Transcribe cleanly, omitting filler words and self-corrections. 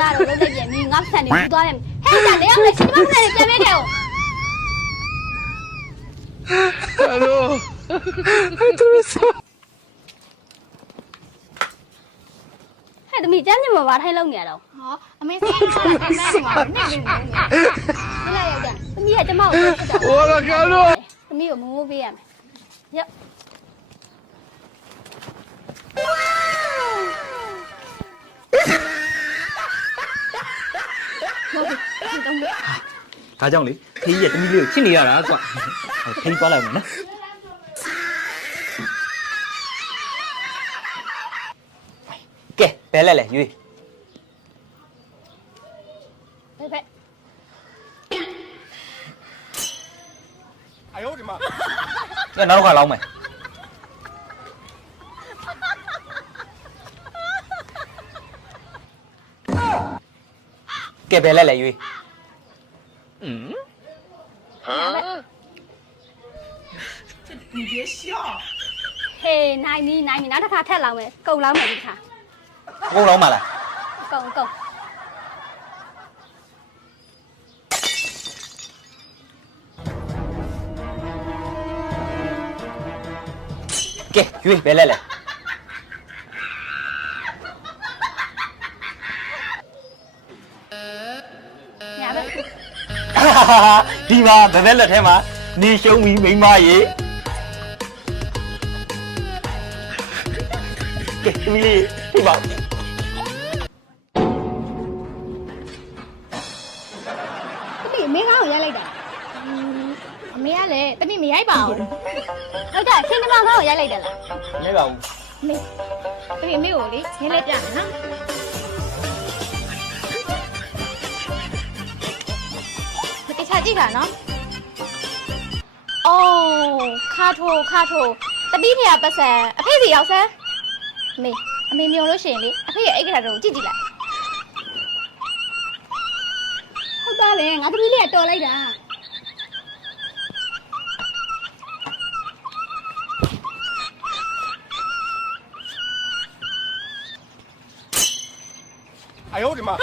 ရတော့လုံးလိုက်ပြန်ပြီးငါဆန်နေဘူးသွားတယ်ဟဲ့ဒါလည်းအောင်လေချင်းမဆန်နေပြန်မဲခဲ့အောင် Aló. ဟဲ့သမီးကျမ်းမြင်မှာဘာထိုင်လုံးနေရတော့ ဟောအမေစိတ်ထားတာအဲ့ဒါမှာနေနေနေ မလိုက်ရောက်ကြသမီးကကျမကို Hola, Carlos. သမီးကိုမိုးပေးရမယ်ရောက် ဒါကြောင့်လေဖေးကြီးရဲ့တမီးလေးကိုချစ်နေရတာကွာဖေးသွားလိုက်မယ်နော်ကဲဘယ်လဲလဲရွေး ဘယ်ဘက် 哎呦我的妈！ ကဲနောက်တစ်ခါလောင်းမယ်ကဲဘယ်လဲလဲရွေး ဟေးနိုင်ပြီနောက်တစ်ခါထက်လောင်းမယ်ကုံလောင်းမယ်ဒီခါ အကုန်လောင်းပါလား ကုံ ကဲရွေးဘယ်လဲလဲ ညာဘက် ဒီမှာဘယ်ဘက်လက်ထဲမှာနေရှုံးပြီးမိန်းမရေကဲတမီးလေးဒီပါ တမီးမင်းကောင်းကိုရိုက်လိုက်တာအမေကလည်းတမီးမရိုက်ပါဘူး ဟုတ်ကဲ့ခင်းကမောင်ကောင်းကိုရိုက်လိုက်တယ်လား မင်းပါဘူး အမေတမီးအမေကိုလေရင်းလိုက်ပြမယ်နော်ဒီချာကြည့်တာနော်အော်ခါထိုးတပီးဖေကပတ်စံအဖေစီရောက်စမ်းအမေမြုံလို့ရှိရင်လေအဖေရဲ့အိတ်ကလေးတော့ကြည့်လိုက်ဟုတ်သားလေငါတပီးလေးကတော်လိုက်တာ哎呦我的妈！